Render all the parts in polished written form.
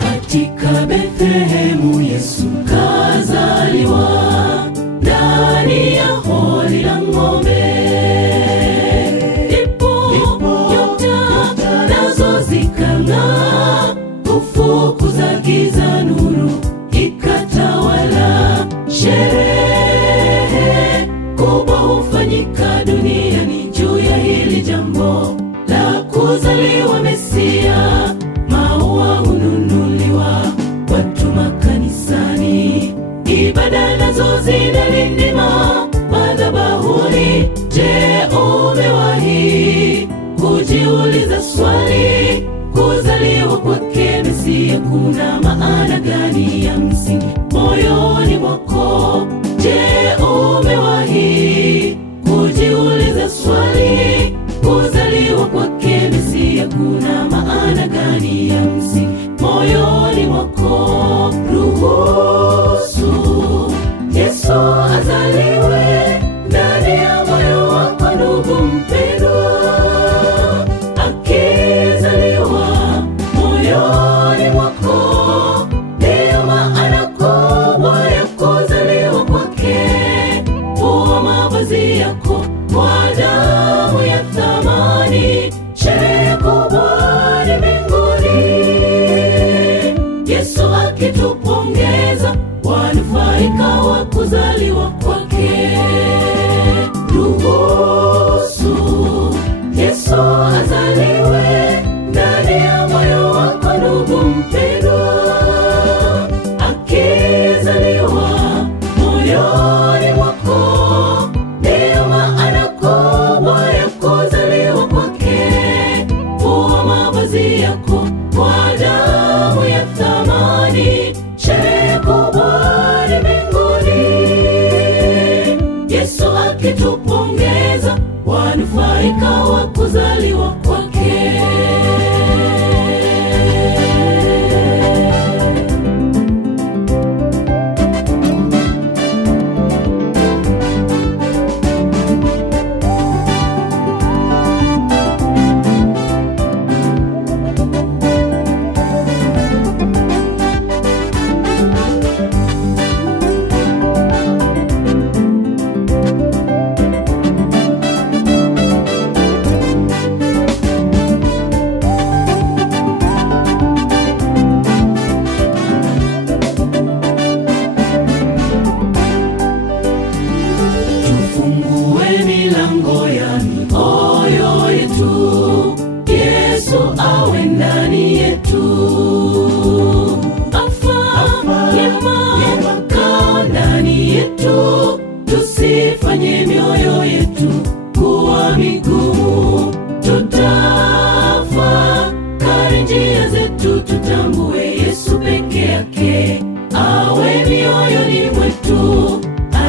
Katika Bethlehemu Yesu kazaliwa, ndani ya hori la ng'ombe. Ndipo nyota nazo zikang'aa, kufukuza giza, nuru ikatawala. Sherehe kubwa hufanyika duniani juu ya hili jambo la kuzaliwa Mesia. Maua hununuliwa, watu makanisani, ibada nazo zinalindima madhabahuni. Je, umewahi kujiuliza swali, kuzaliwa kwake Mesia kuna maana gani ya msingi moyoni mwako? Je, umewahi kujiuliza swali, kuzaliwa kwake Mesia kuna maana gani ya msingi moyoni mwako? Ruhusu Yesu azaliwe ndani ya moyo wako, ndugu mpendwa. Akizaliwa moyoni mwako, ndiyo maana kubwa ya kuzaliwa kwake. Vua mavazi yako kwa damu ya thamani, sherehe kubwa ni mbinguni. Yesu akitupongeza, wanufaika wa kuzaliwa kwake. Ruhusu Yesu azaliwe ndani ya moyo wako, ndugu mpendwa. Akizaliwa moyoni mwako, ndiyo maana kubwa ya kuzaliwa kwake. Vua mavazi yako kwa damu ya thamani, sherehe kubwa ni mbinguni. Yesu akitupongeza, wanufaika wa kuzaliwa kwake. Tufungue milango ya mioyo yetu, Yesu awe ndani yetu. Afanye makao ndani yetu, tusifanye mioyo yetu kuwa migumu. Tutafakari njia zetu, tutambue Yesu peke yake awe mioyoni mwetu.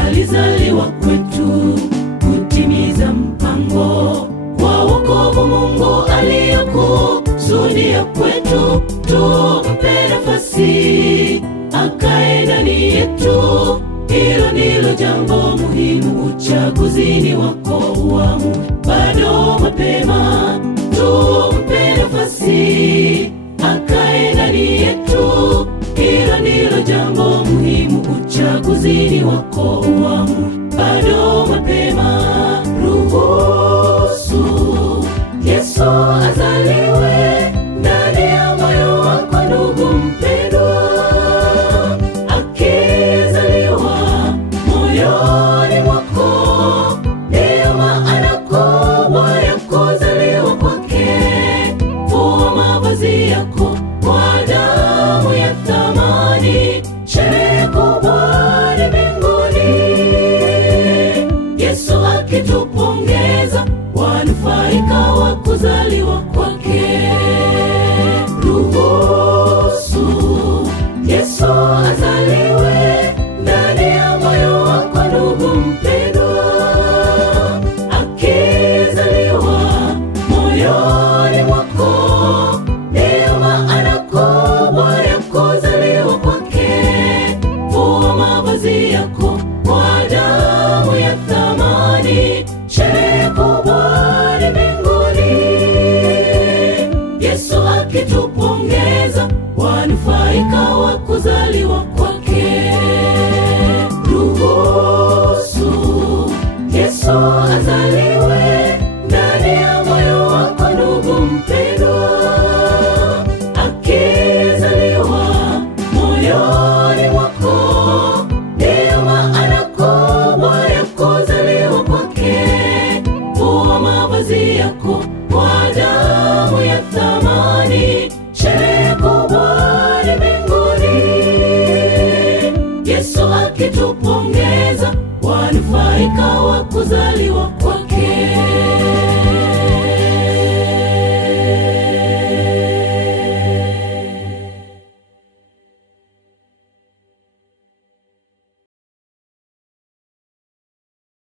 Alizaliwa kwetu kutimiza mpango wa wokovu Mungu aliyokusudia kwetu. Tumpe nafasi akae ndani yetu, hilo ndilo jambo muhimu uchaguzini wako. Uamu bado mapema, tumpe nafasi akae ndani yetu, hilo ndilo jambo muhimu uchaguzini wako. Uamu bado mapema. Ruhusu Yesu azaliwe ndani ya moyo wako, ndugu mpendwa. Akizaliwa moyoni mwako, ndiyo maana kubwa ya kuzaliwa kwake. Vua mavazi yako kwa damu ya thamani, sherehe kubwa ni mbinguni. Yesu akitupongeza, wanufaika wa kuzaliwa kwake. Ruhusu Yesu azaliwe ndani ya moyo akitupongeza, wanufaika wa kuzaliwa kwake. Ruhusu Yesu azaliwe ndani ya moyo wako, ndugu mpendwa. Akizaliwa moyoni mwako, ndiyo maana kubwa ya kuzaliwa kwake. Vua mavazi yako kwa damu ya thamani, sherehe kubwa ni mbinguni. Yesu akitupongeza, wanufaika wa kuzaliwa